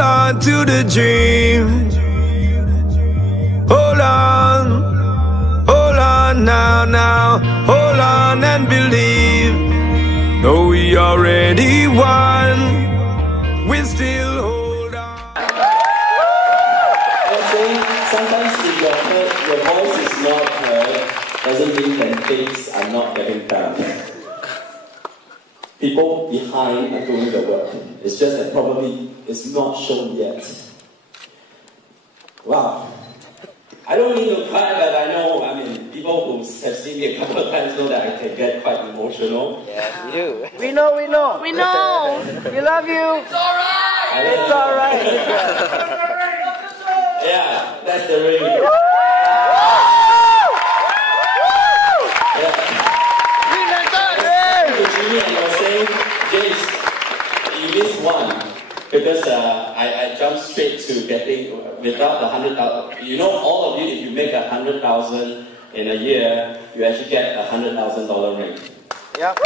hold on to the dream. Hold on now, hold on and believe. Though we already won, we still hold on. I'm saying sometimes if your voice is not heard, doesn't mean that things are not getting done. People behind are doing the work. It's just that probably it's not shown yet. Wow. I don't mean to cry, but I know, people who have seen me a couple of times know that I can get quite emotional. Yes, you. We know. We know. We love you. It's alright. It's alright. Yeah, that's the ring. Yeah. Jimmy, and you're saying, James, you missed one. Because I jumped straight to getting, without the 100,000, you know, all of you, if you make 100,000 in a year, you actually get a $100,000 ring. Yep.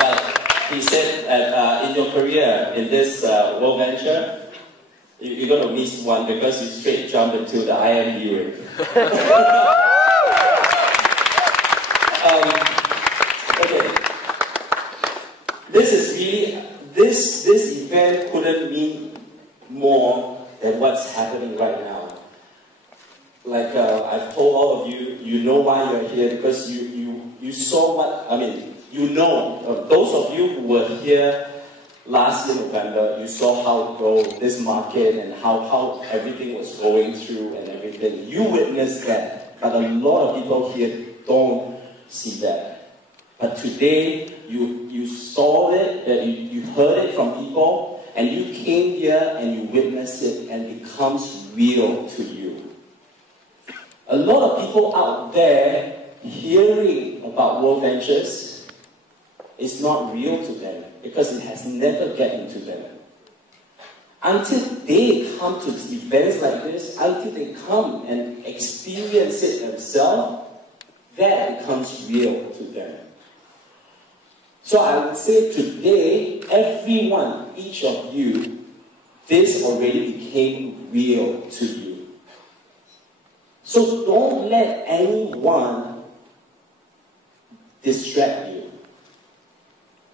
But he said that in your career, in this WorldVenture, you're going to miss one because you straight jumped into the IMD ring. Okay. This is really, this event couldn't mean more than what's happening right now. Like I've told all of you, you know why you're here because you saw what, you know, those of you who were here last year November, you saw how it grow, this market and how everything was going through and everything. You witnessed that, but a lot of people here don't see that. But today, you saw it, you heard it from people, and you came here and you witnessed it, and it becomes real to you. A lot of people out there hearing about WorldVentures, it's not real to them because it has never gotten to them. Until they come to events like this, until they come and experience it themselves, that becomes real to them. So I would say today, everyone, each of you, this already became real to you. So don't let anyone distract you.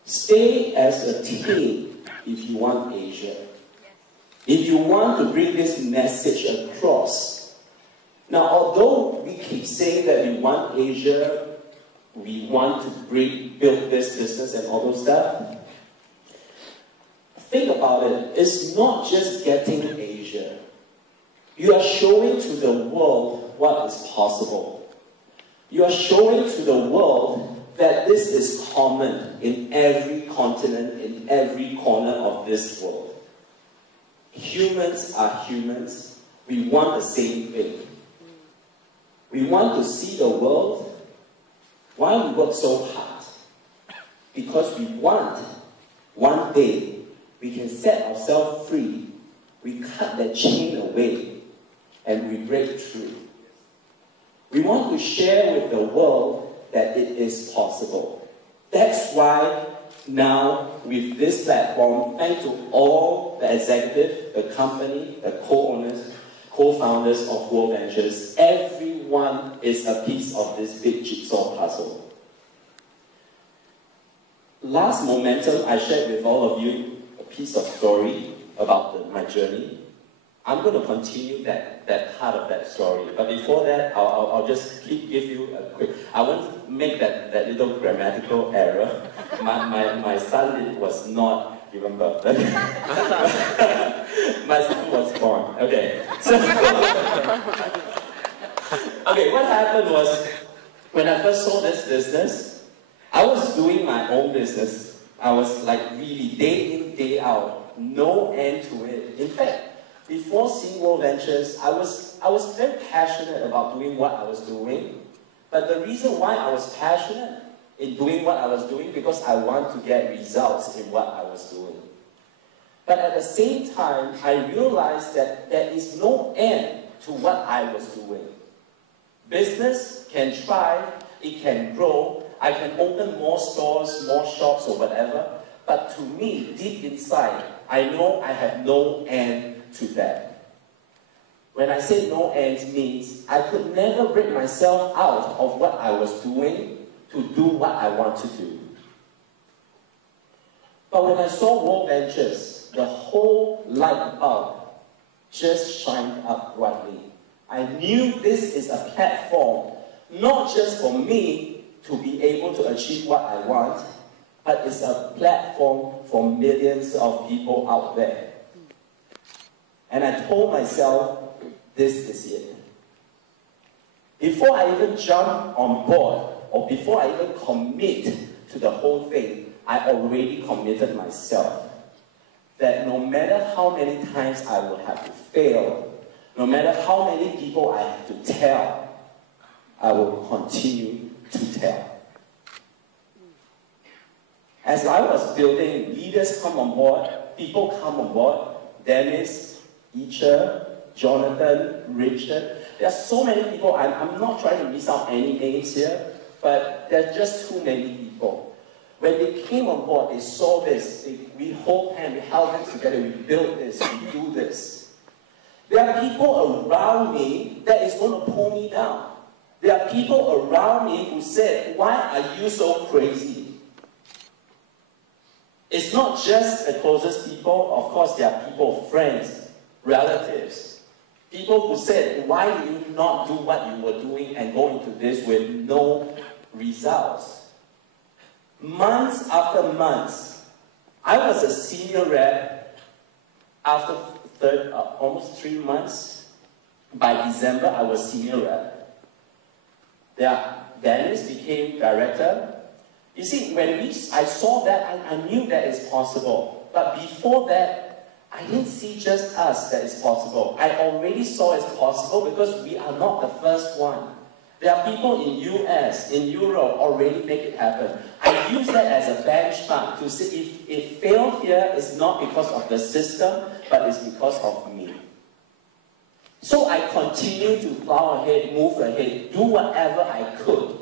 Stay as a team if you want Asia. If you want to bring this message across. Now, although we keep saying that we want Asia, we want to build this business and all those stuff, think about it. It's not just getting Asia. You are showing to the world what is possible. You are showing to the world that this is common in every continent, in every corner of this world. Humans are humans. We want the same thing. We want to see the world. Why we work so hard? Because we want one day we can set ourselves free. We cut that chain away and we break through. We want to share with the world that it is possible. That's why now with this platform, thanks to all the executives, the company, the co-owners, co-founders of WorldVentures, everyone is a piece of this big jigsaw puzzle. Last momentum, I shared with all of you a piece of story about my journey. I'm going to continue that part of that story. But before that, I'll just give you a quick... I won't make that little grammatical error. My son was not given birth. My son was born. Okay. So, okay, what happened was, when I first saw this business, I was doing my own business. I was like really day in, day out, no end to it. In fact, before seeing WorldVentures, I was very passionate about doing what I was doing. But the reason why I was passionate in doing what I was doing, because I want to get results in what I was doing. But at the same time, I realized that there is no end to what I was doing. Business can thrive, it can grow, I can open more stores, more shops or whatever, but to me, deep inside, I know I have no end to that. When I say no end means I could never break myself out of what I was doing to do what I want to do. But when I saw WorldVentures, the whole light bulb just shined up brightly. I knew this is a platform, not just for me to be able to achieve what I want, but it's a platform for millions of people out there. And I told myself, this is it. Before I even jump on board, or before I even commit to the whole thing, I already committed myself that no matter how many times I will have to fail, no matter how many people I have to tell, I will continue to tell. As I was building, leaders come on board, people come on board, Dennis, Icha, Jonathan, Richard. There are so many people. I'm not trying to miss out any names here, but there's just too many people. When they came on board, they saw this. We hold hands, we held hands together, we built this, we do this. There are people around me that is going to pull me down. There are people around me who said, why are you so crazy? It's not just the closest people. Of course, there are people, friends, relatives. People who said, why do you not do what you were doing and go into this with no results? Months after months, I was a senior rep after almost 3 months. By December, I was senior rep. Dennis became director. You see, when I saw that, I knew that it's possible. But before that, I didn't see just us that it's possible. I already saw it's possible because we are not the first one. There are people in US, in Europe already make it happen. I use that as a benchmark to see if it failed here, it's not because of the system, but it's because of me. So I continue to plow ahead, move ahead, do whatever I could.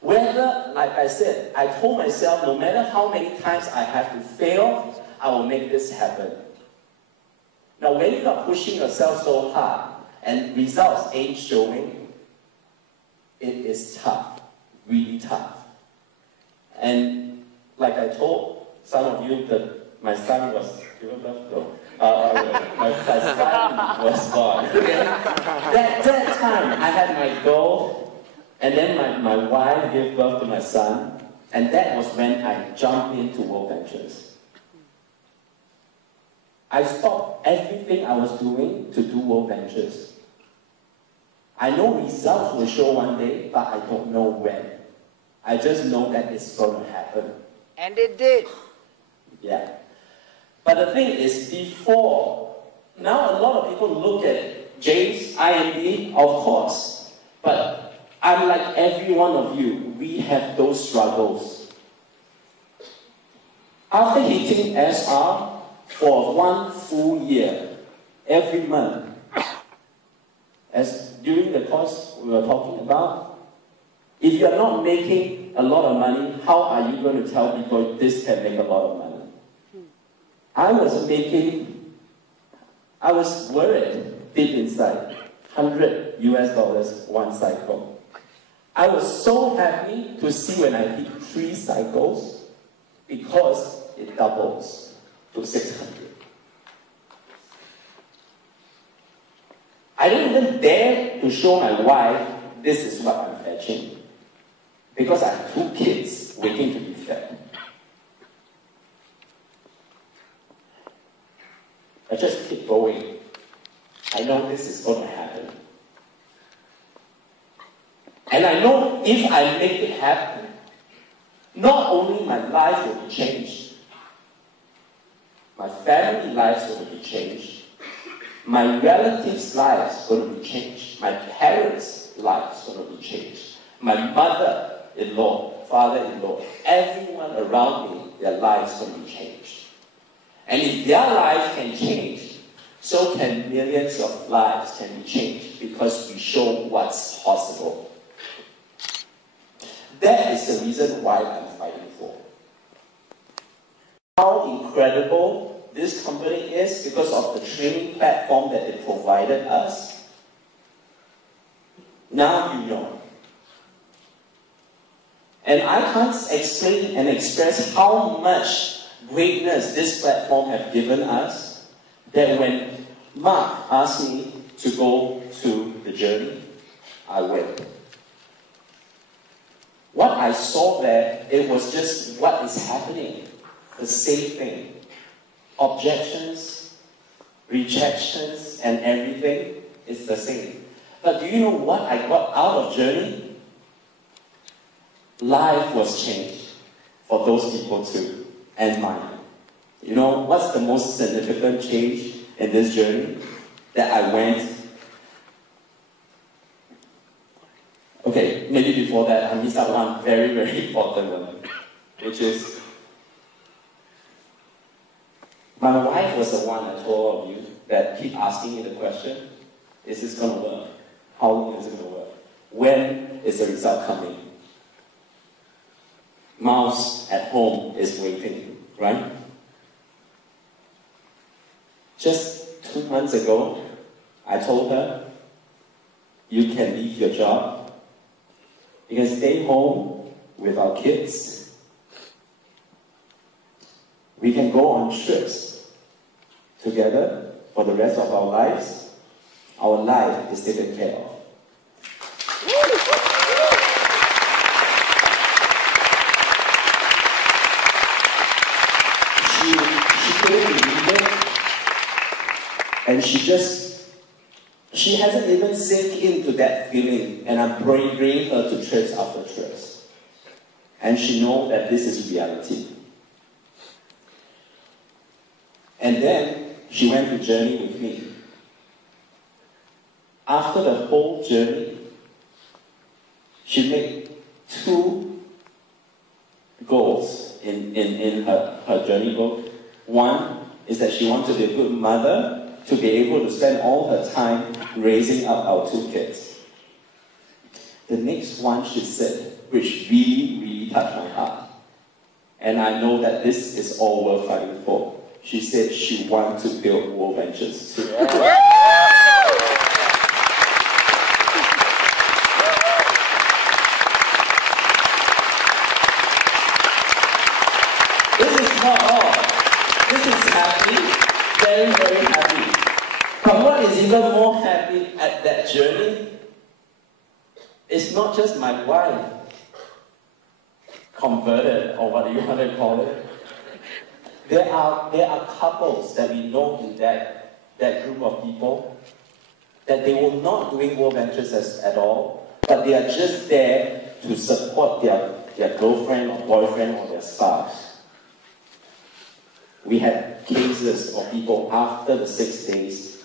Whether, like I said, I told myself, no matter how many times I have to fail, I will make this happen. Now, when you are pushing yourself so hard and results ain't showing, it is tough, really tough. And like I told some of you that my son was given birth to, my son was born. That time, I had my goal. And then my wife gave birth to my son, and that was when I jumped into WorldVentures. I stopped everything I was doing to do WorldVentures. I know results will show one day, but I don't know when. I just know that it's going to happen. And it did. Yeah. But the thing is, now a lot of people look at James, IMD, of course, but I'm like every one of you, we have those struggles. After hitting SR for 1 full year, every month, as during the course we were talking about, if you're not making a lot of money, how are you going to tell people this can make a lot of money? I was worried deep inside, $100 US one cycle. I was so happy to see when I hit 3 cycles because it doubles to 600. I don't even dare to show my wife this is what I'm fetching because I have 2 kids waiting to be fed. I just keep going. I know this is going to happen. And I know if I make it happen, not only my life will be changed, my family lives will be changed, my relatives' lives will be changed, my parents' lives will be changed, my mother-in-law, father-in-law, everyone around me, their lives will be changed. And if their lives can change, so can millions of lives can be changed because we show what's possible. That is the reason why I'm fighting for. How incredible this company is because of the training platform that they provided us. Now you know. And I can't explain and express how much greatness this platform has given us, that when Mark asked me to go to the journey, I went. What I saw there, it was just what is happening, the same thing. Objections, rejections, and everything is the same. But do you know what I got out of journey? Life was changed for those people too, and mine. You know, what's the most significant change in this journey that I went? Okay, maybe before that, I missed out one very, very important one, which is, my wife was the one, I told all of you, that keep asking me the question, is this going to work? How long is it going to work? When is the result coming? Mouse at home is waiting, right? Just 2 months ago, I told her, you can leave your job. You can stay home with our kids. We can go on trips together for the rest of our lives. Our life is taken care of. She couldn't believe it. And she hasn't even sink into that feeling. And I'm bringing her to trips after trips. And she knows that this is reality. And then she went to journey with me. After the whole journey, she made 2 goals in her journey book. One is that she wants to be a good mother, to be able to spend all her time raising up our 2 kids. The next one she said, which really, really touched my heart, and I know that this is all worth fighting for. She said she wants to build WorldVentures too. This is not all. This is happy, very, very happy. But what is even more happy at that journey is not just my wife converted, or what do you want to call it. There are couples that we know in that group of people that they were not doing WorldVentures at all, but they are just there to support their girlfriend or boyfriend or their spouse. We had cases of people after the 6 days,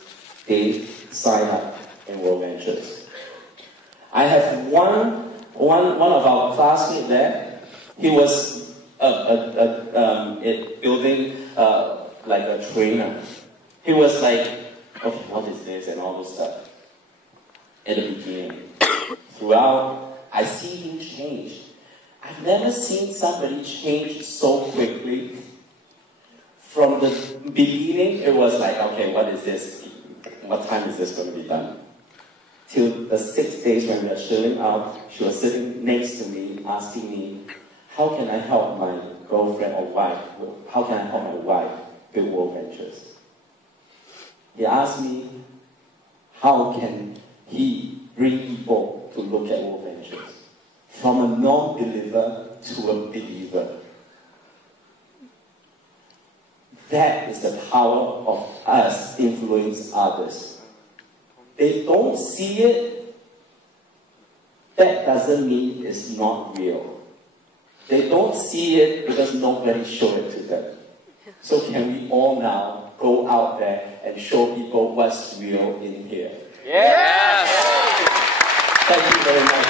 they sign up in WorldVentures. I have one of our classmates there. He was building like a trainer. He was like, okay, what is this and all this stuff. At the beginning, throughout, I see him change. I've never seen somebody change so quickly. From the beginning, it was like, okay, what is this? What time is this going to be done? Till the 6 days when we were chilling out, she was sitting next to me, asking me, how can I help my girlfriend or wife? How can I help my wife build WorldVentures? He asked me, how can he bring people to look at WorldVentures? From a non-believer to a believer. That is the power of us influence others. They don't see it. That doesn't mean it's not real. They don't see it because nobody showed it to them. So can we all now go out there and show people what's real in here? Yes! Thank you very much.